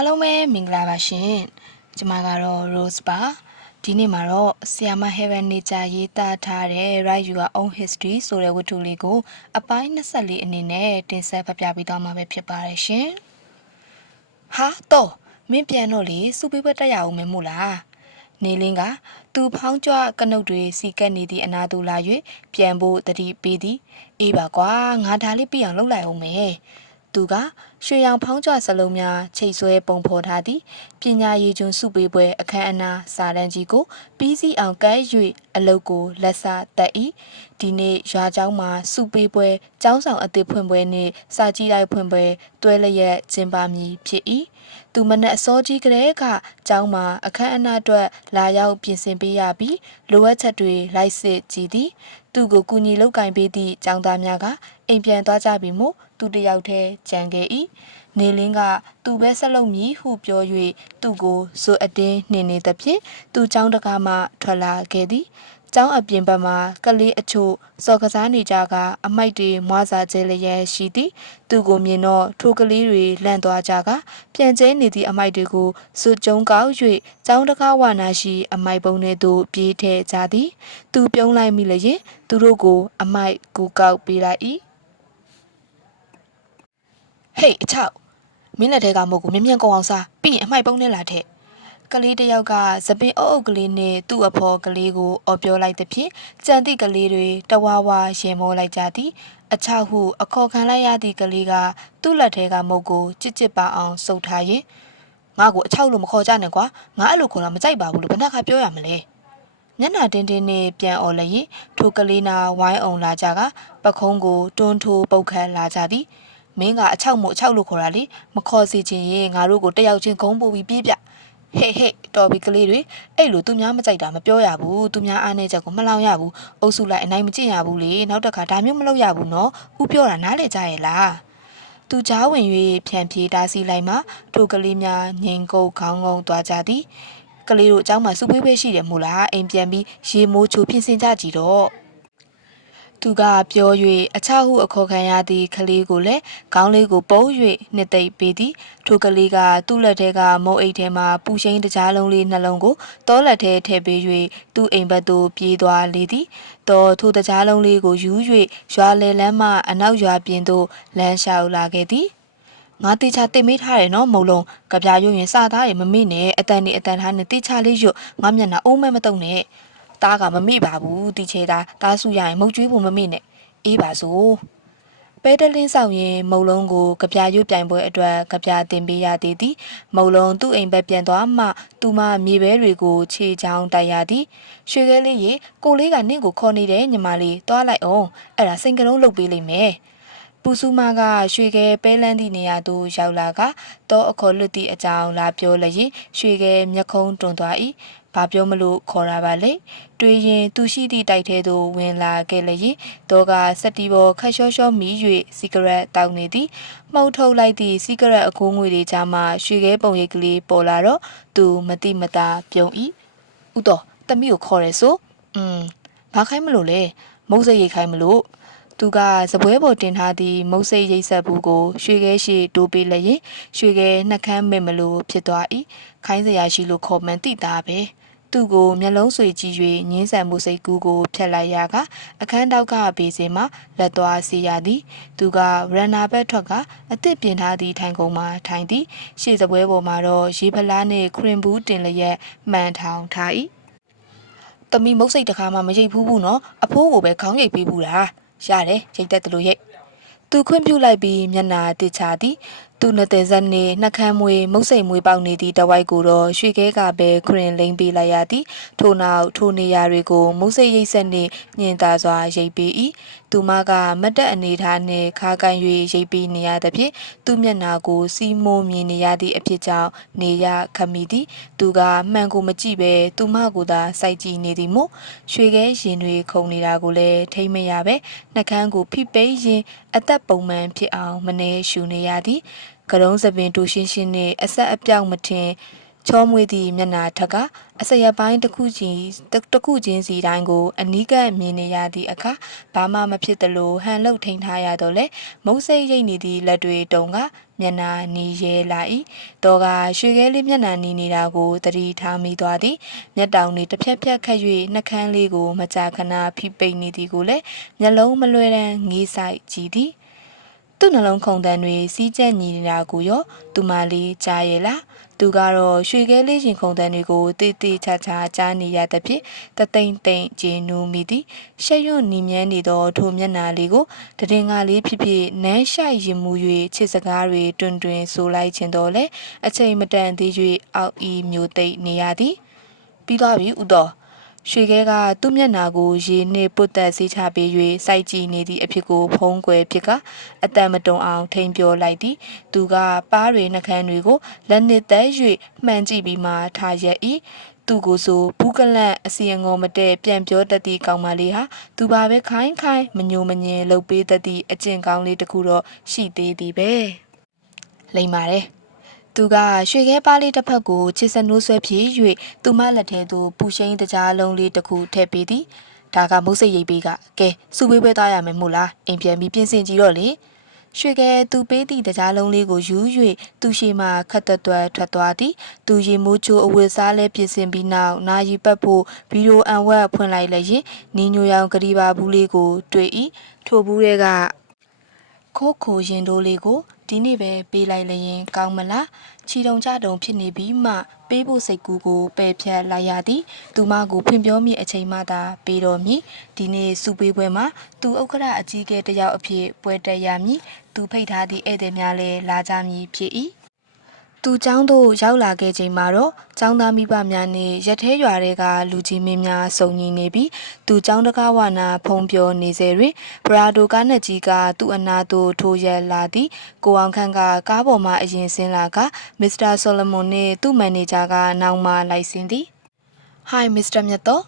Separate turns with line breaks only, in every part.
အားလုံးပဲမင်္ဂလာပါရှင်ကျမကတော့ Rose ပါဒီနေ့မှာတော့ဆီယာမ Heaven Nature ရေးသားထားတဲ့ Write Your Own History ဆိုတဲ့ဝတ္ထုလေးကိုအပိုင်း24အနေနဲ့တင်ဆက်ဖပြပေးသွားမှာပဲဖြစ်ပါတယ်ရှင်ဟာတော့မင်းပြန်တော့လေစူပေးပွဲတက်ရအောင်မမို့လားနေလင်းကသူဖောင်းကြွကနုတ်တွေစီကက်နေသည့်အနာသူလာ၍ပြန်ဖို့တတိပေးသည်အေးပါကွာငါဒါလေးပြအောင်လုပ်လိုက်အောင်မယ် သူကရွှေရောင်ဖောင်းကြွစလုံးများချိတ်ဆွဲပုံဖော်ထားသည်ပညာရေးကျွန်းစုပေးပွဲအခမ်းအနားစာတန်းကြီးကိုပြီးစီအောင်ကဲ၍အလုတ်ကိုလက်စတက်၏ဒီနေ့ရွာเจ้าမှာစုပေးပွဲចောင်းဆောင်အသစ်ဖွင့်ပွဲနှင့်စာကြည့်လိုက်ဖွင့်ပွဲတွဲလျက်ကျင်းပမည်ဖြစ်၏သူမနက်အစောကြီးကလေးကကျောင်းမှာအခမ်းအနားအတွက်လာရောက်ပြင်ဆင်ပေးရပြီးလိုအပ်ချက်တွေလိုက်စစ်ကြည့်သည်သူကိုကူညီလုပ်ကင်ပေးသည့်ကျောင်းသားများကအိမ်ပြန်သွားကြပြီမို့ သူတယောက်တည်းကြံခဲ့၏နေလင်းကသူပဲဆက်လုပ်မည်ဟုပြော၍သူ့ကိုဇွတ်အတင်းနှင်နေသဖြင့်သူကျောင်းတကားမှထွက်လာခဲ့သည်ကျောင်းအပြင်ဘက်မှာကလေးအချို့စော်ကစားနေကြကအမိုက်တွေမွားစာကျဲလျက်ရှိသည်သူကိုမြင်တော့ထိုကလေးတွေလန့်သွားကြကပြန်ကျဲနေသည့်အမိုက်တွေကိုစွတ်ကျုံကောက်၍ကျောင်းတကားဝနာရှိအမိုက်ပုံတွေသို့ပြေးထည့်ကြသည်သူပြုံးလိုက်မိလျင်သူတို့ကိုအမိုက်ကူကောက်ပေးလိုက်၏ ဟေးအချောက်မင်းလက်ထဲကမဟုတ်ဘူးမြင်မြန်ကုန်အောင်စားပြီးရင်အမိုက်ပုံးနဲ့လာတဲ့ကလေးတယောက်ကသပင်အုပ်အုပ်ကလေးနဲ့သူ့အဖော်ကလေးကိုအော်ပြောလိုက်သဖြင့်ကြံတိကလေးတွေတဝါဝါရင်မောလိုက်ကြသည်အချောက်ဟုအခေါ်ခံလိုက်ရသည့်ကလေးကသူ့လက်ထဲကမုတ်ကိုကြစ်ကြစ်ပါအောင်စုပ်ထားရင်ငါ့ကိုအချောက်လို့မခေါ်ကြနဲ့ကွာငါအဲ့လိုခေါ်တာမကြိုက်ပါဘူးလို့ဘယ်နှခါပြောရမလဲမျက်နှာတင်းတင်းနဲ့ပြန်អော်လျင်ထိုကလေးနာဝိုင်းအောင်လာကြကပခုံးကိုတွန်းထိုးပုတ်ခတ်လာကြသည် မင်းကအချောက်မို့အချောက်လို့ခေါ်တာလေမခေါ်စီချင်ရင်ငါတို့ကိုတက်ရောက်ချင်းဂုံးပို့ပြီးပြေးပြဟေးဟေးတော်ပြီကလေးတွေအဲ့လိုသူများမကြိုက်တာမပြောရဘူးသူများအားနေချက်ကိုမလောင်ရဘူးအုပ်စုလိုက်အနိုင်မကျင့်ရဘူးလေနောက်တစ်ခါဒါမျိုးမလုပ်ရဘူးနော်ဥပြောတာနားလေကြရဲ့လားသူကြားဝင်၍ဖြန်ပြေးတားဆီးလိုက်မှထိုကလေးများငိန်ကုတ်ခေါင်းငုံသွားကြသည်ကလေးတို့အเจ้าမှာစုပေးပေးရှိတယ်မို့လားအိမ်ပြန်ပြီးရေမိုးချိုပြင်ဆင်ကြကြည့်တော့ သူကပြော၍အချဟုအခေါ်ခံရသည့်ကလေးကိုလည်းခေါင်းလေးကိုပုံ၍နှစ်သိပ်ပေးသည်ထိုကလေးကသူ့လက်ထဲကမုံအိတ်ထဲမှပူရှိန်တကြားလုံးလေးနှလုံးကိုတောလက်ထဲထည့်ပေး၍သူ့အိမ်ဘက်သို့ပြေးသွားလေသည်တော်ထိုတကြားလုံးလေးကိုယူ၍ရွာလေလန်းမှအနောက်ရွာပြင်သို့လမ်းလျှောက်လာခဲ့သည်ငါတေချာတင်မေးထားတယ်နော်မုံလုံးကြပြရွရင်စာသားတွေမမေ့နဲ့အတန်နေအတန်ထားနဲ့တေချာလေးရွတ်ငါမျက်နှာအုံးမဲမတုံနဲ့ တားကမမေ့ပါဘူးတီချေတာတားစုရရင်မုတ်ကျွေးဖို့မမေ့နဲ့အေးပါစို့ပဲတလင်းဆောင်ရင်မုံလုံးကိုကြပြရွတ်ပြိုင်ပွဲအတွက်ကြပြတင်ပေးရသေးသည်မုံလုံးသူ့အိမ်ဘက်ပြန်သွားမှသူမမြေပဲတွေကိုခြေချောင်းတိုက်ရသည်ရွှေခဲလေးရေကိုလေးကနင့်ကိုခေါ်နေတယ်ညီမလေးသွားလိုက်အောင်အဲ့ဒါစိန်ကလုံးလုတ်ပေးလိမ့်မယ်ပူစုမကရွှေခဲပဲလန်းသည့်နေရာသို့ရောက်လာကတောအခေါ်လွတ်သည့်အကြောင်းလာပြောလျင်ရွှေခဲမျက်ခုံးတွန်သွား၏ ဘာပြောမလို့ခေါ်တာပါလေတွေးရင်သူရှိသည့်တိုက်ထဲသို့ဝင်လာခဲ့လျင်တော့ကစက်တီဘောခတ်လျှောလျှောမီး၍စီဂရက်တောက်နေသည်မှုတ်ထုတ်လိုက်သည့်စီဂရက်အကိုးငွေတွေကြားမှရွှေခဲပုံရိပ်ကလေးပေါ်လာတော့သူမတိမတာပြုံး၏ဥတော်တမီးကိုခေါ်ရဲဆိုอืมဘာခိုင်းမလို့လဲမုတ်စိတ်ရိတ်ခိုင်းမလို့သူကစပွဲပေါ်တင်ထားသည့်မုတ်စိတ်ရိတ်ဆက်ဘူးကိုရွှေခဲရှိတိုးပေးလျင်ရွှေခဲနှက်ခမ်းမဲ့မလို့ဖြစ်သွား၏ခိုင်းစရာရှိလို့ခေါ်မှန်တိသားပဲ သူ့ကိုမျက်လုံးဆွေကြည့်၍ငင်းဆန်မှုစိတ်ကူးကိုဖြတ်လိုက်ရကအခန်းတောက်ကဘေးစင်မှလက်သွားစီရသည်သူကရန်နာဘက်ထွက်ကအသစ်ပြင်ထားသည့်ထိုင်ကုန်မှထိုင်သည်ရှေ့စပွဲပေါ်မှာတော့ရေဖလားနှင့်ခရင်ဘူးတင်လျက်မှန်ထောင်ထား၏တမီမုတ်စိတ်တခါမှမရိပ်ဘူးဘူးနော်အဖိုးကိုပဲခေါင်းရိပ်ပေးဘူးလားရတယ်ရိတ်သက်တယ်လို့ရိတ်သူခွင့်ပြုလိုက်ပြီးမျက်နာတစ်ချသည် သူနှစ်သက်ဇက်နေနှကမ်းမွေမုတ်စိမ်မွေပေါက်နေသည့်တဝိုက်ကိုတော့ရွှေခဲကပဲခရင်လိမ့်ပေးလိုက်ရသည်ထို့နောက်ထိုနေရာတွေကိုမုတ်စိမ်ရိတ်ဆက်နှင့်ညင်သာစွာရိပ်ပေး၏သူမကမတ်တက်အနေထားနှင့်ခါကန်၍ရိပ်ပေးနေရသဖြင့်သူ့မျက်နာကိုစီးမိုးမြင်နေရသည့်အဖြစ်ကြောင့်နေရခမိသည်သူကမှန်ကိုမကြည့်ပဲသူမကိုသာစိုက်ကြည့်နေသည်မို့ရွှေခဲရင်တွေခုန်နေတာကိုလည်းထိမ့်မရပဲနှကမ်းကိုဖိပိတ်ရင်အသက်ပုံမှန်ဖြစ်အောင်မနေရှူနေရသည် ကရုံးစပင်တူရှင်းရှင်းနဲ့အဆက်အပြောက်မထင်ချောမွေ့သည့်မျက်နှာထက်ကအစရပိုင်းတစ်ခုချင်းတစ်ခုချင်းစီတိုင်းကိုအနီးကပ်မြင်နေရသည့်အခါဘာမှမဖြစ်သလိုဟန်လုတ်ထိန်ထားရတော့လေမုတ်စိတ်ရိတ်နေသည့်လက်တွေတုံကမျက်နှာနီးရဲလာ၏တော့ကရွှေခဲလေးမျက်နှာနီးနေတာကိုသတိထားမိသွားသည်မျက်တောင်တွေတစ်ဖြက်ဖြက်ခတ်၍နှကန်းလေးကိုမကြာခဏဖိပိတ်နေသည်ကိုလည်းမျက်လုံးမလွယ်တမ်းငေးဆိုင်ကြည့်သည် သူ့နှလုံးခုန်တန်တွေစီးကျက်ညီနေတာကိုရောသူမလေးကြားရဲ့လားသူကတော့ရွှေခဲလေးရင်ခုန်တန်တွေကိုတေးသေးချာချာကြားနေရသဖြင့်တသိမ့်သိမ့်ကျင်းနူးမိသည်ရှက်ရွံ့နီမြန်းနေသောထိုမျက်နာလေးကိုတည်ငါလေးဖြစ်ဖြစ်နန်းရှိုက်ရင်မူ၍ချစ်စကားတွေတွင်တွင်ဆိုလိုက်ခြင်းတော့လေအချိန်မတန်သေး၍အောက်ဤမျိုးသိမ့်နေရသည်ပြီးသွားပြီဥတော် ရွှေခဲကသူ့မျက်နာကိုရေနှင့်ပုတ်တက်ဆေးချပေး၍စိုက်ကြည့်နေသည့်အဖြစ်ကိုဖုံးကွယ်ဖြစ်ကအတန်မတုံအောင်ထိန်ပြောလိုက်သည်သူကပါးတွေနှကန်းတွေကိုလက်နစ်သက်၍မှန်ကြည့်ပြီးမှထားရက်၏သူကိုဆိုဘူးကလန့်အစီအငုံမတဲ့ပြန်ပြောတတ်သည့်ကောင်မလေးဟာသူပါပဲခိုင်းခိုင်းမညိုမငင်လှုပ်ပေးတတ်သည့်အကျင့်ကောင်းလေးတစ်ခုတော့ရှိသေးသည်ပဲလိမ့်ပါတယ် သူကရွှေခဲပါးလေးတစ်ဖက်ကိုချစ်စနိုးဆွဲဖြည့်၍သူမလက်ထဲသို့ပူရှိန်တကြားလုံးလေးတစ်ခုထည့်ပေးသည်ဒါကမုတ်စိတ်ရိပ်ပေးကကဲစုပေးပွဲသားရမယ်မို့လားအိမ်ပြန်ပြီးပြင်ဆင်ကြည့်တော့လေရွှေကဲသူပေးသည့်တကြားလုံးလေးကိုယူ၍သူရှိမှခတ်သက်သွက်ထွက်သွားသည်သူရီမိုးချိုးအဝတ်စားလဲပြင်ဆင်ပြီးနောက်နာရီပတ်ဖို့ဗီဒီယိုအန်ဝက်ဖွင့်လိုက်လည်းရင်နီညိုရောင်ကတိပါဘူးလေးကိုတွေ့၏ထိုဘူးတွေကခိုးခိုရင်တို့လေးကို ဒီနေ့ပဲပေးလိုက်လျင်ကောင်းမလားချီတုံကြတုံဖြစ်နေပြီးမှ ပေးဖို့စိတ်ကူးကိုပယ်ဖြတ်လိုက်ရသည် သူမကိုဖွင့်ပြောမိအချိန်မှသာပေးတော်မည်ဒီနေ့စုပေးပွဲမှာသူဥက္ကဋ္ဌအကြီးအကဲတယောက်အဖြစ်ပွဲတက်ရမည်သူဖိတ်ထားသည့်ဧည့်သည်များလည်းလာကြမည်ဖြစ်၏ သူကျောင်းသို့ရောက်လာခဲ့ချိန်မှာတော့ကျောင်းသားမိဘများနဲ့ရက်ထဲရွာတွေကလူကြီးမင်းများစုံညီနေပြီးသူကျောင်းတကားဝနာဖုံပြောနေစေတွင်ဘရာဒိုကားနဲ့ကြီးကသူ့အနာသို့ထိုးရက်လာသည်ကိုအောင်ခန့်ကကားပေါ်မှအရင်ဆင်းလာကမစ္စတာဆိုလမွန်နဲ့သူ့မန်နေဂျာကနောက်မှလိုက်ဆင်းသည် Hi Mr. မြတ်တော်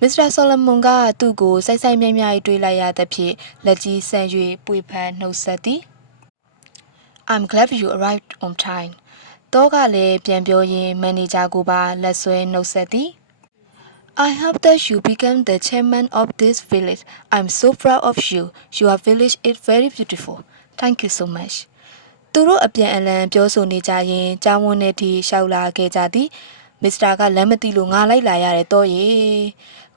မစ္စတာဆိုလမွန်ကသူ့ကိုစိုက်စိုက်မြိုင်မြိုင်တွေးလိုက်ရသဖြင့်လက်ကြီးဆန့်၍ပွေဖန်နှုတ်ဆက်သည် I'm glad you arrived on time တော့ကလည်းပြန်ပြောရင်းမန်နေဂျာကိုပါလက်ဆွဲနှုတ်ဆက်သည် I hope that you become the chairman of this village. I'm so proud of you. Your village is very beautiful. Thank you so much. သူတို့အပြန်အလှန်ပြောဆိုနေကြရင်ကြောင်းဝန်းနဲ့ထိရှောက်လာခဲ့ကြသည်မစ္စတာကလမ်းမသိလို့ငါလိုက်လာရတယ်တော့ရေ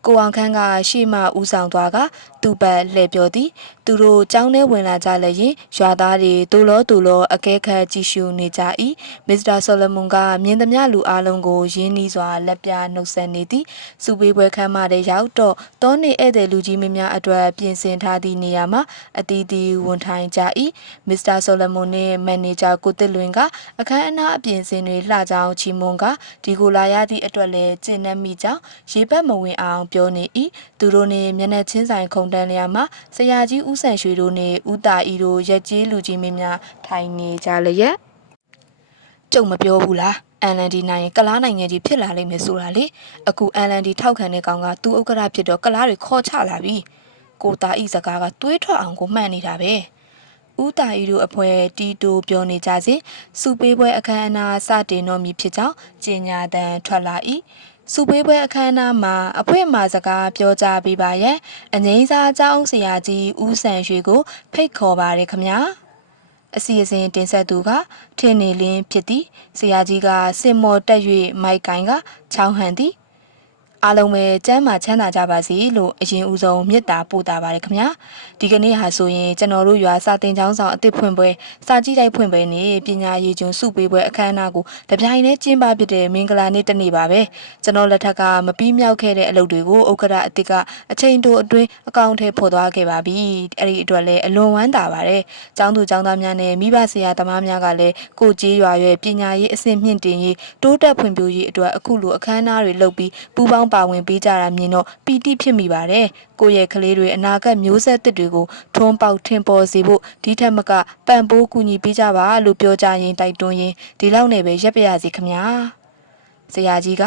ကိုအောင်ခန်းကရှေ့မှဦးဆောင်သွားက သူ့ဘက်လှည့်ပြောသည် သူတို့ကြောင်းထဲဝင်လာကြလည်းရင်ရွာသားတွေဒိုလောဒိုလောအကဲခတ်ကြည့်ရှုနေကြ၏မစ္စတာဆိုလမွန်ကမြင်သမျှလူအလုံးကိုရင်းနှီးစွာလက်ပြနှုတ်ဆက်နေသည်စုပေးပွဲခန်းမထဲရောက်တော့တောနေဧည့်သည်လူကြီးမင်းများအတွက်ပြင်ဆင်ထားသည့်နေရာမှာအတီးတီးဝန်ထိုင်ကြ၏မစ္စတာဆိုလမွန်နှင့်မန်နေဂျာကိုတစ်လွင်ကအခမ်းအနားအပြင်ဆင်တွေလှကြောင်းချီမွန်ကဒီကိုလာရသည့်အတွက်လည်းကျင့်နှံ့မိကြောင်းရေပတ်မဝင်အောင်ပြောနေ၏သူတို့နှင့်မျက်နှာချင်းဆိုင်ခုန်တန်းလျာမှာဆရာကြီးဦးဆန်ရွှေတို့နှင့်ဦးတာဤတို့ရက်ကြီးလူကြီးမင်းများထိုင်နေကြလျက်ကြုံမပြောဘူးလားအန်လန်ဒီနိုင်ကလားနိုင်ငံကြီးဖြစ်လာလိမ့်မယ်ဆိုတာလေအခုအန်လန်ဒီထောက်ခံတဲ့ကောင်ကသူ့ဥက္ကဋ္ဌဖြစ်တော့ကလားတွေခေါ်ချလာပြီကိုတာဤစကားကတွေးထွက်အောင်ကိုမှန်နေတာပဲ ဦးတာဤတို့အဖွဲတီတိုပြောနေကြစဉ်စုပေးပွဲအခမ်းအနားစတင်တော်မူဖြစ်ကြောင်းကြေညာတမ်းထွက်လာ၏စုပေးပွဲအခမ်းအနားမှာအဖွဲ့မှစကားပြောကြားပေးပါရဲ့အငိမ့်စားကျောင်းဆရာကြီးဦးဆန်ရွှေကို ဖိတ်ခေါ်ပါရခင်ဗျာအစီအစဉ်တင်ဆက်သူကထင်းနေလင်းဖြစ်သည်ဆရာကြီးကစစ်မော်တက်၍မိုက်ကင်ကချောင်းဟန်သည် အားလုံးပဲကျမ်းမာချမ်းသာကြပါစေလို့အရင်ဦးဆုံးမေတ္တာပို့တာပါတယ်ခင်ဗျာဒီကနေ့ဟာဆိုရင်ကျွန်တော်တို့ရွာစာတင်ကျောင်းဆောင်အစ်စ်ဖွင့်ပွဲစာကြည့်တိုက်ဖွင့်ပွဲနဲ့ပညာရေးကျွန်းစုပေးပွဲအခမ်းအနားကိုတပြိုင်တည်းကျင်းပဖြစ်တဲ့မင်္ဂလာနေ့တစ်နေ့ပါပဲကျွန်တော်လက်ထက်ကမပြီးမြောက်ခဲ့တဲ့အလုပ်တွေကိုဥက္ကဋ္ဌအစ်စ်ကအချိန်တိုအတွင်းအကောင့်ထဲပေါ်သွားခဲ့ပါပြီအဲ့ဒီအတွက်လည်းအလွန်ဝမ်းသာပါတယ်ကျောင်းသူကျောင်းသားများနဲ့မိဘဆရာသမားများကလည်းကိုကြေးရွာရဲ့ပညာရေးအဆင့်မြင့်တင်ရေးတိုးတက်ဖွံ့ဖြိုးရေးအတွက်အခုလိုအခမ်းအနားတွေလုပ်ပြီးပူးပေါင်းပါဝင်ပေးကြတာမြင်တော့ပီတိဖြစ်မိပါတယ်။ကိုယ့်ရဲ့ကလေးတွေအနာဂတ်မျိုးဆက်သစ်တွေကိုထွန်းပေါက်ထင်ပေါ်စေဖို့ဒီထက်မကပံ့ပိုးကူညီပေးကြပါလို့ပြောကြရင်တိုက်တွန်းရင်ဒီလောက်နဲ့ပဲရက်ပြရစီခမညာ။ဆရာကြီးက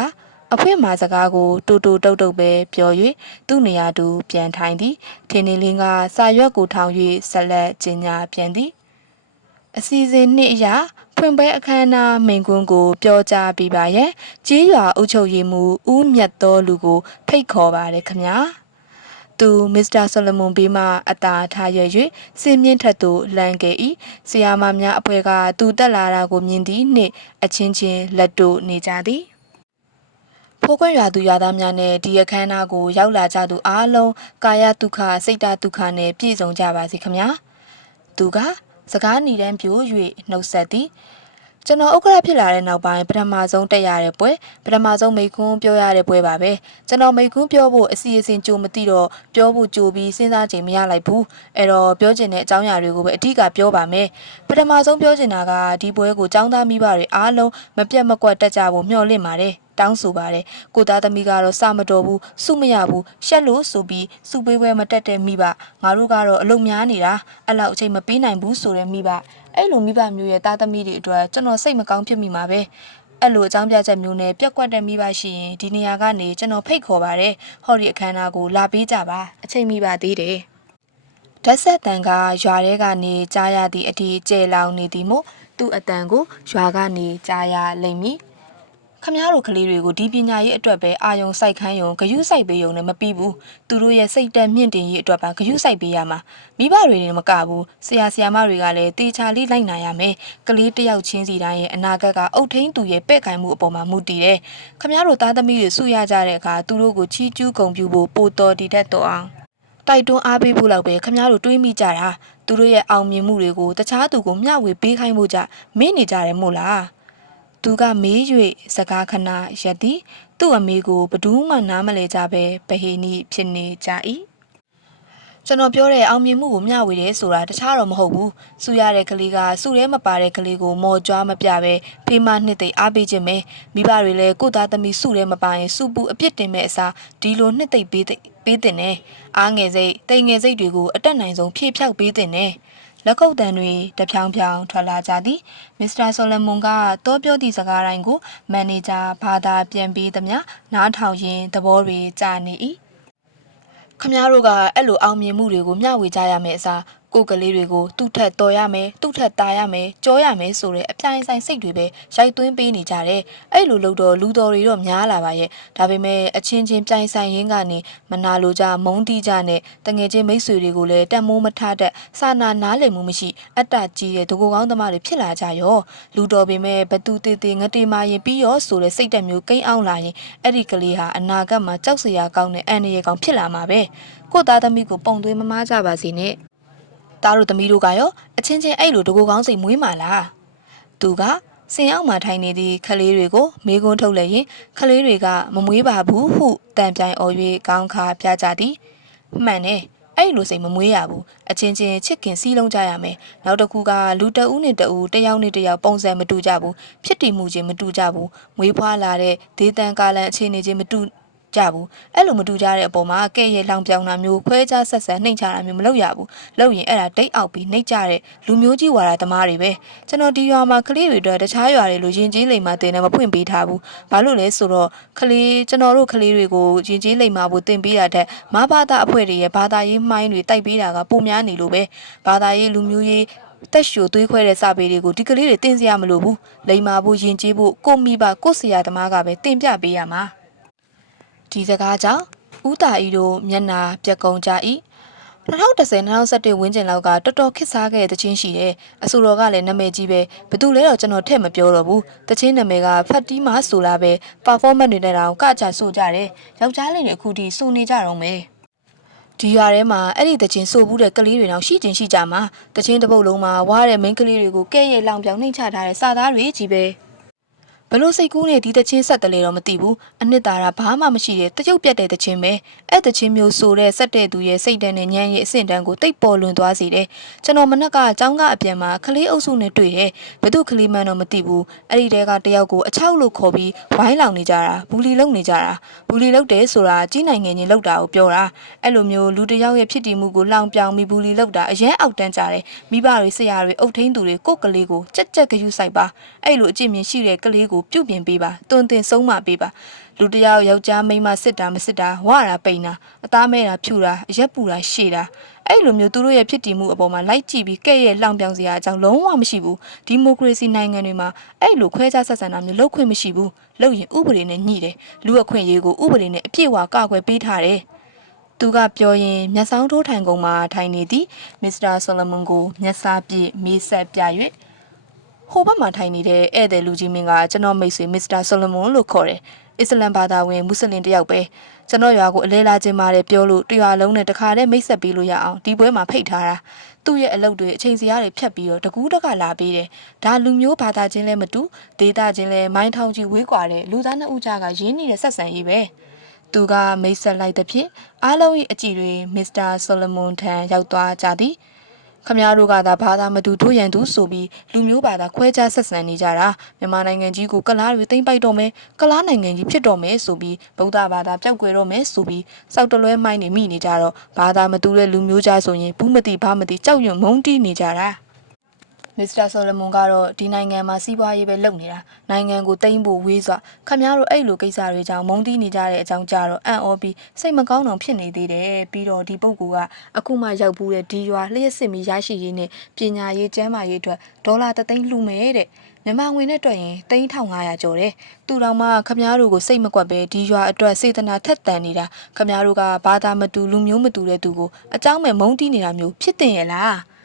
အဖွင့်မှာစကားကိုတူတူတုတ်တုတ်ပဲပြော၍သူ့နေရာသူပြန်ထိုင်သည်ထင်းနေလင်းကစာရွက်ကိုထောင်၍ဆက်လက်ကျင်ညာပြန်သည် အစီအစဉ်နှစ်အရာဖွင့်ပွဲအခမ်းအနားမိန့်ခွန်းကိုပြောကြားပေးပါရန်ကြေးရွာအုပ်ချုပ်ရေးမှူးဦးမြတ်တော်လူကိုဖိတ်ခေါ်ပါတယ်ခင်ဗျာသူမစ္စတာဆိုလမွန်ဘေးမှအတာထားရ၍စင်းမြင့်ထက်သို့လမ်းခဲ့၏ဆီယာမများအဖွဲကသူတက်လာတာကိုမြင်သည့်နှင့်အချင်းချင်းလက်တို့နေကြသည်ဖိုးခွင့်ရွာသူရွာသားများနဲ့ဒီအခမ်းအနားကိုရောက်လာကြသူအားလုံးကာယဒုက္ခစိတ်တဒုက္ခနဲ့ပြည့်စုံကြပါစေခင်ဗျာသူက စကားညီတန်းပြို၍နှုတ်ဆက်သည်ကျွန်တော်ဥက္ကဋ္ဌဖြစ်လာတဲ့နောက်ပိုင်းပထမဆုံးတက်ရတဲ့ပွဲပထမဆုံးမိကွန်းပြောရတဲ့ပွဲပါပဲကျွန်တော်မိကွန်းပြောဖို့အစီအစဉ်ကြိုမသိတော့ပြောဖို့ကြိုပြီးစဉ်းစားချိန်မရလိုက်ဘူးအဲ့တော့ပြောချင်တဲ့အကြောင်းအရာတွေကိုပဲအဓိကပြောပါမယ်ပထမဆုံးပြောချင်တာကဒီပွဲကိုចောင်းသားမိဘတွေအားလုံးမပြတ်မကွက်တက်ကြဖို့မျှော်လင့်ပါတယ် တောင်းဆိုပါတယ်ကိုသားသမီးကတော့စမတော်ဘူးစုမရဘူးရှက်လို့ဆိုပြီးစုပေးပွဲမတက်တဲ့မိဘငါတို့ကတော့အလုံများနေတာအဲ့လောက်အချိန်မပေးနိုင်ဘူးဆိုတဲ့မိဘအဲ့လိုမိဘမျိုးရဲ့သားသမီးတွေအတွက်ကျွန်တော်စိတ်မကောင်းဖြစ်မိမှာပဲအဲ့လိုအကြောင်းပြချက်မျိုးနဲ့ပြက်ကွက်တဲ့မိဘရှိရင်ဒီနေရာကနေကျွန်တော်ဖိတ်ခေါ်ပါတယ်ဟောဒီအခမ်းအနားကိုလာပေးကြပါအချိန်မိပါသေးတယ်ဓာတ်ဆက်တန်ကရွာထဲကနေကြားရသည့်အထိကျေလောင်နေသည်မို့သူ့အတန်ကိုရွာကနေကြားရလိမ့်မည် ခမည်းတော်ကလေးတွေကိုဒီပညာရေးအတွက်ပဲအာယုံစိုက်ခန်းယုံဂယုစိုက်ပေးယုံနဲ့မပြီးဘူးသူတို့ရဲ့စိတ်တက်မြင့်တင်ရေးအတွက်ပါဂယုစိုက်ပေးရမှာမိဘတွေနဲ့မကဘူးဆရာဆရာမတွေကလည်းတေချာလေးလိုက်နိုင်ရမယ်ကလေးတစ်ယောက်ချင်းစီတိုင်းရဲ့အနာဂတ်ကအုတ်ထင်းသူရဲ့ပဲ့ကင်မှုအပေါ်မှာမူတည်တယ်ခမည်းတော်သားသမီးတွေစုရကြတဲ့အခါသူတို့ကိုချီးကျူးဂုဏ်ပြုဖို့ပိုတော်တည်တတ်တော့အောင်တိုက်တွန်းအားပေးဖို့လောက်ပဲခမည်းတော်တွေးမိကြတာသူတို့ရဲ့အောင်မြင်မှုတွေကိုတခြားသူကိုမျှဝေပေးခိုင်းဖို့ကြမင်းနေကြတယ်မို့လား သူကမေး၍စကားခဏရက်သည် သူ့အမေကိုဘယ်သူမှနားမလဲကြပဲဗဟိနီဖြစ်နေကြ၏ကျွန်တော်ပြောတဲ့အောင်မြင်မှုကိုမျှဝေတယ်ဆိုတာတခြားတော့မဟုတ်ဘူး။စုရတဲ့ကလေးကစုထဲမပါတဲ့ကလေးကိုမော်ကြွားမပြပဲဖေးမနှစ်သိမ့်အားပေးခြင်းပဲမိဘတွေလည်းကိုယ့်သားသမီးစုထဲမပါရင်စုပူအပြစ်တင်မဲ့အစားဒီလိုနှစ်သိမ့်ပေးတဲ့ပေးတင်တယ်။အားငယ်စိတ်တိမ်ငယ်စိတ်တွေကိုအတက်နိုင်ဆုံးဖြည့်ဖြောက်ပေးတင်တယ်။ လက်ကုပ်တန်တွေတဖြောင်ဖြောင်ထွက်လာကြသည်မစ္စတာဆိုလမွန်ကတော့ပြောသည့်စကားတိုင်းကိုမန်နေဂျာဘာသာပြန်ပေးသည်များနားထောင်ရင်းသဘောတွေကြားနေ၏ခမည်းတော်ကအဲ့လိုအောင်မြင်မှုတွေကိုမျှဝေကြရမယ်အစား ကိုကလေးတွေကိုသူ့ထက်တော်ရမယ်သူ့ထက်တာရမယ်ကြောရမယ်ဆိုတဲ့အပြိုင်ဆိုင်စိတ်တွေပဲရိုက်သွင်းပေးနေကြတယ်အဲ့လိုလို့တော့လူတော်တွေတော့များလာပါရဲ့ဒါပေမဲ့အချင်းချင်းပြိုင်ဆိုင်ရင်းကနေမနာလိုကြမုန်းတိကြနဲ့တငယ်ချင်းမိတ်ဆွေတွေကိုလည်းတန်မိုးမထားတတ်စာနာနားလည်မှုမရှိအတ္တကြီးတဲ့ဒကိုကောင်းသမားတွေဖြစ်လာကြရောလူတော်ပေမဲ့ဘသူတေတေငတေမာရင်ပြီးရောဆိုတဲ့စိတ်တက်မျိုးကိန်းအောင်လာရင်အဲ့ဒီကလေးဟာအနာဂတ်မှာကြောက်စရာကောင်းတဲ့အန္တရာယ်ကောင်ဖြစ်လာမှာပဲကိုသားသမီးကိုပုံသွင်းမမကြပါစေနဲ့ သားတို့သမီးတို့ကရောအချင်းချင်းအဲ့လိုတကူကောင်းစိတ်မွေးမာလားသူကစင်အောင်မှထိုင်နေသည့်ခလေးတွေကိုမေးခွန်းထုတ်လိုက်ရင်ခလေးတွေကမမွေးပါဘူးဟုတန်ပြိုင်အော်၍ကောင်းခါပြကြသည်မှန်တယ်အဲ့လိုစိတ်မမွေးရဘူးအချင်းချင်းချစ်ခင်စီးလုံးကြရမယ်နောက်တစ်ခုကလူတဦးနဲ့တဦးတယောက်နဲ့တယောက်ပုံစံမတူကြဘူးဖြစ်တည်မှုချင်းမတူကြဘူးမွေးဖွားလာတဲ့ဒေသန်ကာလန်အခြေအနေချင်းမတူ ကြဘူးအဲ့လိုမတူကြတဲ့အပေါ်မှာကဲ့ရဲ့လောင်ပြောင်တာမျိုးခွဲခြားဆက်ဆံနှိမ်ချတာမျိုးမလုပ်ရဘူးလုပ်ရင်အဲ့ဒါတိတ်အောက်ပြီးနှိပ်ကြတဲ့လူမျိုးကြီးဝါဒသမားတွေပဲကျွန်တော်ဒီရွာမှာကလေးတွေအတွက်တခြားရွာတွေလိုရင်ကြီးလိမ်မာတင်တယ်မဖွင့်ပေးထားဘူးဘာလို့လဲဆိုတော့ကလေးကျွန်တော်တို့ကလေးတွေကိုရင်ကြီးလိမ်မာဖို့တင်ပေးတာတဲ့မဘာသာအဖွဲ့တွေရဲ့ဘာသာရေးမှိုင်းတွေတိုက်ပေးတာကပုံများနေလို့ပဲဘာသာရေးလူမျိုးရေးတက်ရှိုသွေးခွဲတဲ့စာပေတွေကိုဒီကလေးတွေတင်စရာမလိုဘူးလိမ်မာဖို့ယဉ်ကျေးဖို့ကိုမိဘကိုဆရာသမားကပဲတင်ပြပေးရမှာ ဒီစကားကြောင့်ဦးတာဤတို့မျက်နာပြက်ကုန်ကြ၏2010-2011ဝန်းကျင်လောက်ကတော်တော်ခစ်စားခဲ့တဲ့တချင်းရှိတယ်အဆိုတော်ကလည်းနာမည်ကြီးပဲဘယ်သူလဲတော့ကျွန်တော်ထည့်မပြောတော့ဘူးတချင်းနာမည်ကဖတ်တီးမာဆိုလာပဲ performance တွေနဲ့တောင်ကကြဆိုကြတယ်ယောက်ျားလေးတွေအခုထိစုနေကြတော့မယ်ဒီရွာထဲမှာအဲ့ဒီတချင်းဆိုဘူးတဲ့ကလေးတွေတော့ရှိချင်းရှိကြမှာတချင်းတစ်ပုတ်လုံးမှာဝါတဲ့မိန်းကလေးတွေကိုကဲ့ရဲ့လောင်ပြောင်နှိမ့်ချထားတဲ့စာသားတွေကြီးပဲ ဘလို့စိတ်ကူးနဲ့ဒီတချင်းဆက်တယ်လေတော့မသိဘူးအနှစ်သာရဘာမှမရှိတဲ့တကြုတ်ပြတ်တဲ့တချင်းပဲအဲ့တချင်းမျိုးဆိုတဲ့ဆက်တဲ့သူရဲ့စိတ်တန်းနဲ့ညံရဲ့အဆင့်တန်းကိုတိတ်ပေါ်လွင်သွားစေတယ်ကျွန်တော်မနက်ကចောင်းကအပြန်မှာခလေးအုပ်စုနဲ့တွေ့တယ်ဘသူခလေးမှန်းတော့မသိဘူးအဲ့ဒီတဲကတယောက်ကိုအချောက်လို့ခေါ်ပြီးဝိုင်းလောင်နေကြတာဘူလီလုံနေကြတာဘူလီလုံတယ်ဆိုတာကြီးနိုင်ငံချင်းလောက်တာကိုပြောတာအဲ့လိုမျိုးလူတစ်ယောက်ရဲ့ဖြစ်တည်မှုကိုလောင်ပြောင်ပြီးဘူလီလုံတာအရင်အောက်တန်းကြတယ်မိဘတွေဆရာတွေအုပ်ထင်းသူတွေကိုယ့်ကလေးကိုကြက်ကြက်ဂယုစိုက်ပါအဲ့လိုအကျင့်မြင်ရှိတဲ့ကလေးကိုကိုပြုပြင်ပေးပါတွင်တင်ဆုံးမပေးပါလူတစ်ယောက်ယောက်ျားမိန်းမစစ်တာမစစ်တာဝါတာပိန်တာအသားမဲတာဖြူတာအရက်ပူတာရှည်တာအဲ့လိုမျိုးသူတို့ရဲ့ဖြစ်တည်မှုအပေါ်မှာလိုက်ကြည့်ပြီးကဲ့ရဲ့လောင်ပြောင်စရာအကြောင်းလုံးဝမရှိဘူးဒီမိုကရေစီနိုင်ငံတွေမှာအဲ့လိုခွဲခြားဆက်ဆံတာမျိုးလုပ်ခွင့်မရှိဘူးလုပ်ရင်ဥပဒေနဲ့ညှိတယ်လူအခွင့်အရေးကိုဥပဒေနဲ့အပြည့်အဝကာကွယ်ပေးထားတယ်သူကပြောရင်မျက်စောင်းထိုးထိုင်ကုန်မှာထိုင်နေသည်မစ္စတာဆိုလမွန်ကိုမျက်စာပြည့်မေးဆက်ပြ၍ ဟိုဘက်မှာထိုင်နေတဲ့ဧည့်သည်လူကြီးမင်းကကျွန်တော်မိတ်ဆွေမစ္စတာဆိုလမွန်လို့ခေါ်တယ်အစ္စလမ်ဘာသာဝင်မွတ်စလင်တယောက်ပဲကျွန်တော်ရွာကိုအလဲလာခြင်းပါတယ်ပြောလို့တရွာလုံးနဲ့တခါတည်းမိတ်ဆက်ပေးလို့ရအောင်ဒီပွဲမှာဖိတ်ထားတာသူ့ရဲ့အလုပ်တွေအချိန်စရာတွေဖြတ်ပြီးတော့တကူးတကလာပေးတယ်ဒါလူမျိုးဘာသာချင်းလဲမတူဒေတာချင်းလဲမိုင်းထောင်ကြီးဝေးကွာတဲ့လူသားနှစ်ဦးကြားကရင်းနေတဲ့ဆက်ဆံရေးပဲသူကမိတ်ဆက်လိုက်သဖြင့်အားလုံး၏အကြည့်တွေမစ္စတာဆိုလမွန်ထံရောက်သွားကြသည် ခမည်းတော်ကသာဘာသာမတူထိုးရန်သူဆိုပြီးလူမျိုးဘာသာခွဲခြားဆက်ဆံနေကြတာမြန်မာနိုင်ငံကြီးကိုကလားတွေသိမ့်ပိုက်တော့မယ်ကလားနိုင်ငံကြီးဖြစ်တော့မယ်ဆိုပြီးဗုဒ္ဓဘာသာပြောက်ကွယ်တော့မယ်ဆိုပြီးစောက်တလွဲမိုင်းနေမိနေကြတော့ဘာသာမတူတဲ့လူမျိုးကြားဆိုရင်ဘူးမတိဘာမတိကြောက်ရွံ့မုန်းတီးနေကြတာ မစ္စတာဆိုလမွန်ကတော့ဒီနိုင်ငံမှာစီးပွားရေးပဲလုပ်နေတာနိုင်ငံကိုတိမ့်ဖို့ဝေးစွာခမရတို့အဲ့လိုကိစ္စတွေကြောင့်မုန်းတီးနေကြတဲ့အကြောင်းကြတော့အံ့ဩပြီးစိတ်မကောင်းတော့ဖြစ်နေသေးတယ်ပြီးတော့ဒီပုဂ္ဂိုလ်ကအခုမှရောက်ဘူးတဲ့ဒီရွာလျှက်စစ်မီရရှိရေးနဲ့ပညာရေးကျန်းမာရေးအတွက်ဒေါ်လာတသိန်းလှူမယ်တဲ့မြန်မာငွေနဲ့တွက်ရင်3500ကျော်တယ်။သူတော်မခမားတို့ကိုစိတ်မကွက်ပဲဒီရွာအတွက်စေတနာထက်တန်နေတာခမားတို့ကဘာသာမတူလူမျိုးမတူတဲ့သူကိုအเจ้าမဲ့မုန်းတီးနေတာမျိုးဖြစ်တင်ရလား။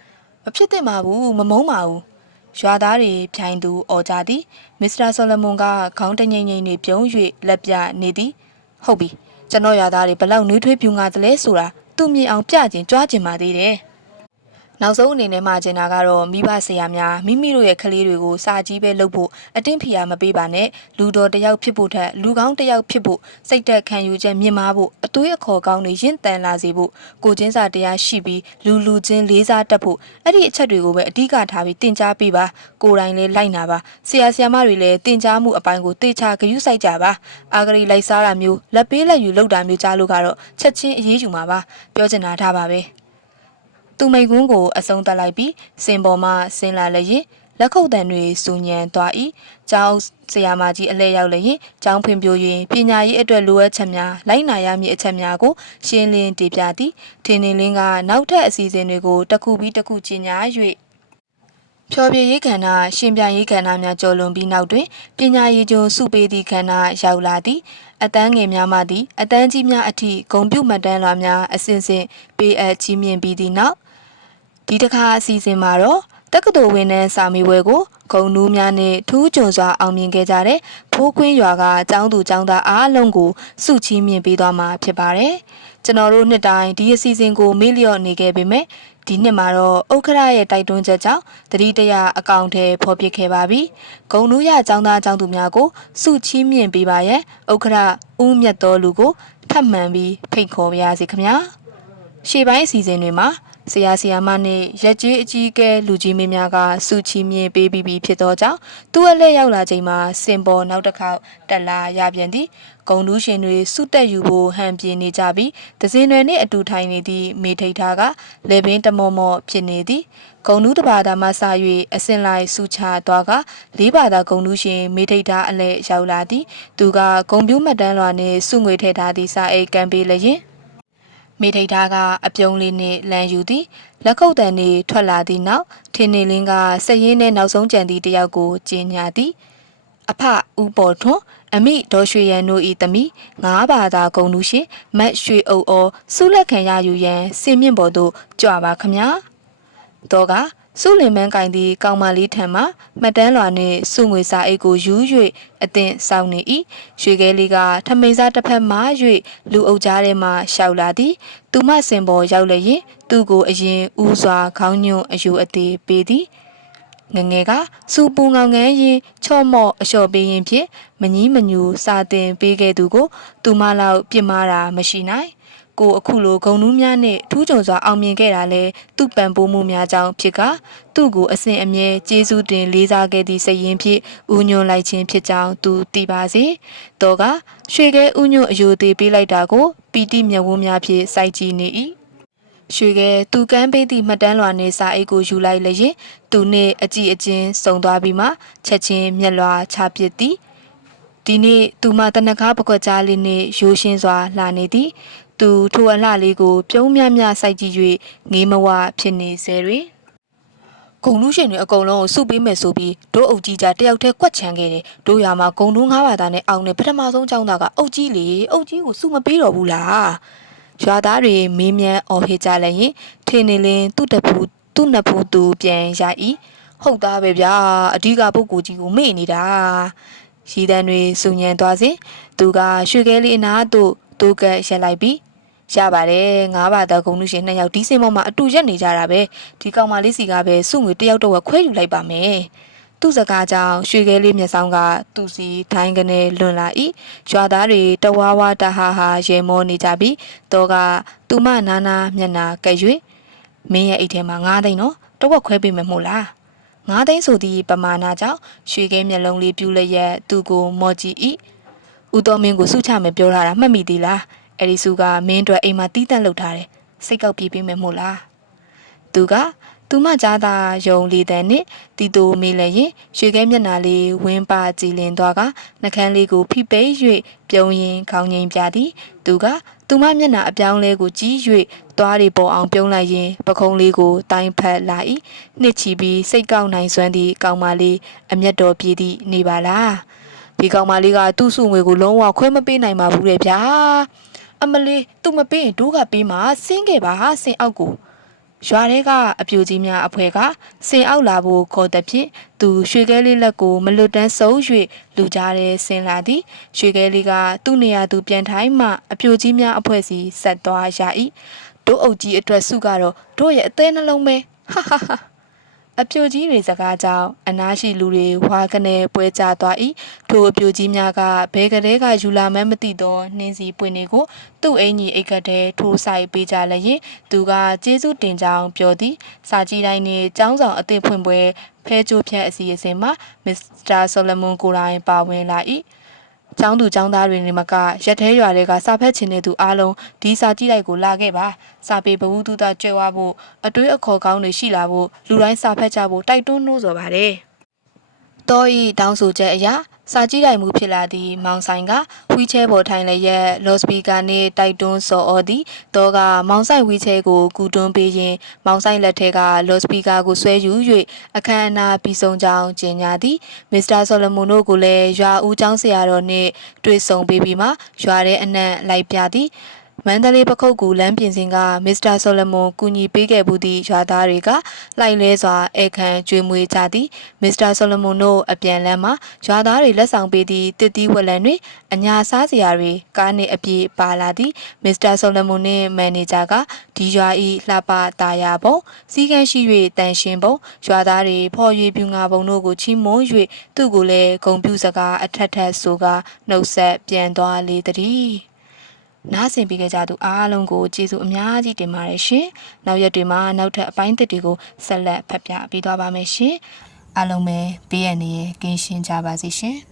မဖြစ်သင့်ပါဘူးမမုန်းပါဘူးရွာသားတွေဖြိုင်သူអော်ကြသည်မစ္စတာဆိုလမွန်ကခေါင်းတငိမ့်ငိမ့်နေပြုံး၍လက်ပြနေသည်ဟုတ်ပြီကျွန်တော်ရွာသားတွေဘလောက်နှွေးထွေးပြူငါသလဲဆိုတာသူမြင်အောင်ပြကျင်ကြွားကျင်ပါသေးတယ် နောက်ဆုံးအနေနဲ့မှကျင်တာကတော့မိဘဆရာများမိမိတို့ရဲ့ကလေးတွေကိုစာကြီးပဲလုပ်ဖို့အတင်းဖိအားမပေးပါနဲ့လူတော်တစ်ယောက်ဖြစ်ဖို့ထက်လူကောင်းတစ်ယောက်ဖြစ်ဖို့စိတ်သက်ခံယူချက်မြင့်မားဖို့အသွေးအခေါ်ကောင်းတွေရင့်တန်လာစေဖို့ကိုချင်းစာတရားရှိပြီးလူလူချင်းလေးစားတတ်ဖို့အဲ့ဒီအချက်တွေကိုပဲအဓိကထားပြီးတင် जा ပေးပါကိုယ်တိုင်လည်းလိုက်နာပါဆရာဆရာမတွေလည်းတင် जा မှုအပိုင်းကိုတေချာဂရုစိုက်ကြပါအာဂရီလိုက်စားတာမျိုးလက်ပေးလက်ယူလုပ်တာမျိုးကြားလို့ကတော့ချက်ချင်းအရေးယူမှာပါပြောချင်တာထားပါပဲ သူမိန်ကွန်းကိုအဆုံးသတ်လိုက်ပြီးစင်ပေါ်မှဆင်းလာလျင်လက်ခုပ်တန်တွေစူညံသွား၏ကျောင်းဆရာမကြီးအလဲရောက်လျင်ကျောင်းဖွင့်ပြ၍ပညာရေးအတွက်လိုအပ်ချက်များလိုက်နာရမည့်အချက်များကိုရှင်းလင်းတင်ပြသည်ထင်းနေလင်းကနောက်ထပ်အစီအစဉ်တွေကိုတစ်ခုပြီးတစ်ခုကြီးညာ၍ဖြောပြရေးကဏ္ဍရှင်ပြရေးကဏ္ဍများကျော်လွန်ပြီးနောက်တွင်ပညာရေးကျိုးစုပေးသည့်ကဏ္ဍရောက်လာသည်အတန်းငယ်များမှသည်အတန်းကြီးများအထိဂုံပြုမှတ်တမ်းလွှာများအစဉ်စဉ်ပေးအပ်ချီးမြှင့်ပြီးသည့်နောက် ဒီတစ်ခါအစီအစဉ်မှာတော့တက္ကသိုလ်ဝင်တဲ့စာမေးပွဲကိုဂုံနူးများနဲ့ထူးချွန်စွာအောင်မြင်ခဲ့ကြတဲ့ဖိုးခွင်းရွာကចောင်းသူចောင်းသားအားလုံးကိုစုချီးမြှင့်ပေးသွားမှာဖြစ်ပါတယ်။ကျွန်တော်တို့နှစ်တိုင်းဒီအစီအစဉ်ကိုမေ့လျော့နေခဲ့ပေမဲ့ဒီနှစ်မှာတော့ဥက္ခရရဲ့တိုက်တွန်းချက်ကြောင့်တတိတရအကောင့်ထဲဖော်ပြခဲ့ပါပြီ။ဂုံနူးရចောင်းသားចောင်းသူများကိုစုချီးမြှင့်ပေးပါရဲ့ဥက္ခရဦးမြတ်တော်လူကိုထပ်မံပြီးဖိတ်ခေါ်ပါရစေခင်ဗျာ။ရှေ့ပိုင်းအစီအစဉ်တွေမှာ ဆရာဆရာမနဲ့ရက်ကြီးအကြီးအကဲလူကြီးမင်းများကစုချီမြင်ပေးပြီးပြီဖြစ်သောကြောင့်သူ့အလက်ရောက်လာချိန်မှာစင်ပေါ်နောက်တစ်ခေါက်တက်လာရပြန်သည်ဂုံတူးရှင်တွေစုတက်ယူဖို့ဟန်ပြင်းနေကြပြီးဒဇင်တွေနဲ့အတူထိုင်နေသည့်မေထိတ်ထားကလေပင်တမောမောဖြစ်နေသည်ဂုံတူးတစ်ဘာသာမှစ၍အစင်လိုက်စုချသွားကလေးဘာသာဂုံတူးရှင်မေထိတ်ထားအလဲရောက်လာသည်သူကဂုံပြူးမှတ်တမ်းလွှာနှင့်စုငွေထည့်ထားသည့်စာအိတ်ကံပေးလျင် မိထိတ်သားကအပြုံးလေးနဲ့လမ်းယူသည်လက်ခုပ်တန်တွေထွက်လာသည့်နောက်ထင်းနေလင်းကစက်ရင်းနဲ့နောက်ဆုံးကြံသည့်တယောက်ကိုကျင်းညာသည်အဖဦးပေါ်ထွန်းအမိဒေါ်ရွှေရန်တို့ဤသမီးငါးဘာသာဂုံလူရှင်မတ်ရွှေအုပ်အောစုလက်ခံရယူရန်စင်မြင့်ပေါ်သို့ကြွပါခမညာတော့က စုလင်မန်းကင်သည် ကောင်မလေးထံမှမှတ်တမ်းလွှာနှင့်စုငွေစာအိတ်ကိုယူ၍အသင်ဆောင်နေ၏ရွှေခဲလေးကထမိန်စားတစ်ဖက်မှ၍လူအုပ်ကြားထဲမှရှောက်လာသည် သူမစင်ပေါ်ရောက်လျင်သူ့ကိုအရင်ဦးစွာခေါင်းညွန့်အယူအသေးပေးသည်ငငယ်ကစူပူငောင်ငန်းရင်ချော့မော့အလျှော်ပေးရင်ဖြင့်မကြီးမညူစာတင်ပေးခဲ့သူကို သူမလောက်ပြစ်မှားတာမရှိနိုင် ကိုအခုလိုဂုံနူးများနဲ့ထူးချွန်စွာအောင်မြင်ခဲ့တာလဲသူ့ပံပိုးမှုများကြောင့်ဖြစ်ကသူ့ကိုအစဉ်အမြဲကျေးဇူးတင်လေးစားခဲ့သည့်စိတ်ရင်းဖြင့်ဥညွန်လိုက်ခြင်းဖြစ်ကြောင်းသူသိပါစေ။တော့ကရွှေခဲဥညွန်အယိုသေးပေးလိုက်တာကိုပီတိမျက်ဝန်းများဖြင့်စိုက်ကြည့်နေ၏ရွှေကဲသူကန်းပေးသည့်မှတ်တမ်းလွှာနှင့်စာအိတ်ကိုယူလိုက်လျင်သူနှင့်အကြည့်အကျဉ်စုံသွားပြီးမှချက်ချင်းမျက်လွှာချပစ်သည်ဒီနေ့သူမတနခါပကွက်ကြားလေးနှင့်ရိုးရှင်းစွာလှနေသည် သူထိုအလှလေးကို ပြုံးမြမြစိုက်ကြည့်၍ငေးမဝဖြစ်နေစေတွင်ဂုံလူရှင်တွေအကုန်လုံးကိုစုပေးမယ်ဆိုပြီးတို့အုပ်ကြီးကြတယောက်တည်းကွက်ချန်ခဲ့တယ်တို့ရမှာဂုံတို့ငါးပါးသားနဲ့အောင်နေပထမဆုံးចောင်းသားကအုပ်ကြီးလေအုပ်ကြီးကိုစုမပေးတော့ဘူးလားရွာသားတွေမင်းမြန်းအော်ဟစ်ကြလည်းရင်ထင်းနေလင်းသူ့တပူသူ့နှစ်ပူသူပြန်ရ၏ဟုတ်သားပဲဗျာအဓိကပုဂ္ဂိုလ်ကြီးကိုမေ့နေတာရီတန်းတွေစုညံသွားစဉ်သူကရွှေကဲလေးအနာသို့ တူကက်ရက်လိုက်ပြီးရပါတယ်ငါးပါးသားဂုံလူရှင်နှစ်ယောက်ဒီစင်မောမှာအတူရက်နေကြတာပဲဒီကောင်မလေးစီကပဲစုငွေတစ်ယောက်တော့ခွဲယူလိုက်ပါမယ်သူ့စကားကြောင့်ရွှေကဲလေးမျက်စောင်းကသူ့စီထိုင်းကနေလွန်လာ၏ရွာသားတွေတဝါဝါတဟာဟာရေမောနေကြပြီးတော့ကသူမနာနာမျက်နာကဲ့၍မင်းရဲ့အိတ်ထဲမှာ9သိန်းနော်တော့ဝက်ခွဲပေးမယ်မို့လား9သိန်းဆိုသည့်ပမာဏကြောင့်ရွှေကဲမျက်လုံးလေးပြူလျက်သူ့ကိုမော်ကြည့်၏ ဦးတော်မင်းကိုစုချမယ်ပြောထားတာမှတ်မိသေးလားအဲ့ဒီစုကမင်းအတွက်အိမ်မှာတီးတန့်လုပ်ထားတယ်စိတ်ကောက်ပြေးပေးမယ်မို့လားသူကသူမကြားသာယုံလီတဲ့နှင့်တီတိုမေးလည်းရင်ရွှေခဲမျက်နာလေးဝင်းပါကြည်လင်သွားကနှကန်းလေးကိုဖိပိတ်၍ပြုံးရင်ခေါင်းငိမ်ပြသည်သူကသူမမျက်နာအပြောင်းလဲကိုကြီး၍သွားတွေပေါ်အောင်ပြုံးလိုက်ရင်ပခုံးလေးကိုတိုင်းဖက်လာ၏နှစ်ချီပြီးစိတ်ကောက်နိုင်စွမ်းသည့်ကောင်မလေးအမျက်တော်ပြေးသည့်နေပါလား ဒီကောင်မလေးကသူ့စုငွေကိုလုံးဝခွဲမပေးနိုင်ပါဘူးလေဗျာအမလေးသူမပေးရင်ဒိုးကပေးမှာဆင်းခဲ့ပါဆင်းအောက်ကိုရွာထဲကအပြူကြီးများအဖွဲကစင်အောက်လာဖို့ခေါ်သည်ဖြင့်သူရွှေကဲလေးလက်ကိုမလွတ်တမ်းစုံ၍လူကြားထဲဆင်းလာသည်ရွှေကဲလေးကသူ့နေရာသူပြန်ထိုင်းမှအပြူကြီးများအဖွဲစီဆက်သွားရ၏တို့အုပ်ကြီးအတွက်စုကတော့တို့ရဲ့အသေးနှလုံးပဲဟာဟာဟာ အပြိုကြီးတွေစကားကြောင့်အနားရှိလူတွေဝါကနေပွဲကြသွား၏ထိုအပြိုကြီးများကဘဲကလေးကယူလာမှန်းမသိသောနှင်းစီပွင့်တွေကိုသူ့အင်ကြီးအိတ်ကတဲ့ထိုးဆိုင်ပေးကြလည်းရင်သူကကျေးဇူးတင်ကြောင်းပြောသည်စာကြည့်တိုင်းနှင့်ចောင်းဆောင်အသစ်ဖွင့်ပွဲဖဲချိုးဖြတ်အစီအစဉ်မှာမစ္စတာဆိုလမွန်ကိုရိုင်းပါဝင်လာ၏ ကျောင်းသူကျောင်းသားတွေနေမကရက်သေးရွာတွေကစာဖက်ချင်တဲ့သူအားလုံးဒီစာကြည့်လိုက်ကိုလာခဲ့ပါစာပေဘဝတုဒကြွယ်ဝဖို့အတွေးအခေါ်ကောင်းတွေရှိလာဖို့လူတိုင်းစာဖက်ကြဖို့တိုက်တွန်းနှိုးဆော်ပါတယ်တောဤတောင်းဆိုချက်အရာ စာကြည့်တိုင်မှုဖြစ်လာသည့်မောင်ဆိုင်ကဝီချဲပေါ်ထိုင်လျက်လော့စပီကာနှင့်တိုက်တွန်းစော်ဩသည်တောကမောင်ဆိုင်ဝီချဲကိုကူတွန်းပေးရင်မောင်ဆိုင်လက်ထက်ကလော့စပီကာကိုဆွဲယူ၍အခမ်းအနားပြီးဆုံးကြောင်းကြေညာသည်မစ္စတာဆိုလမွန်တို့ကိုလည်းရွာဦးကျောင်းဆရာတော်နှင့်တွေ့ဆုံပေးပြီးမှရွာထဲအနှံ့လိုက်ပြသည် မန္တလေးပခုတ်ကူလမ်းပြင်စင်ကမစ္စတာဆိုလမွန်ကူညီပေးခဲ့မှုသည့်ရွာသားတွေကလိုက်လဲစွာဧကန်ကျွေးမွေးကြသည်မစ္စတာဆိုလမွန်တို့အပြန်လမ်းမှာရွာသားတွေလက်ဆောင်ပေးသည့်တစ်သီးဝက်လံတွေအညာစားစရာတွေကားနှင့်အပြည့်ပါလာသည်မစ္စတာဆိုလမွန်နှင့်မန်နေဂျာကဒီရွာ၏လှပတာယာပုံစီကန်းရှိ၍တန်ရှင်းပုံရွာသားတွေဖော်ရွေပြူငါပုံတို့ကိုချီးမွမ်း၍သူ့ကိုလည်းဂုံပြူစကားအထက်ထက်ဆိုကနှုတ်ဆက်ပြန်သွားလေသည် နားဆင်ပေးကြသူအားလုံးကိုကျေးဇူးအများကြီးတင်ပါတယ်ရှင်။နောက်ရက်တွေမှာနောက်ထပ်အပိုင်းသစ်တွေကိုဆက်လက်ဖတ်ပြပေးသွားပါမယ်ရှင်။အားလုံးပဲဘေးရန်နေကင်းရှင်းကြပါစေရှင်။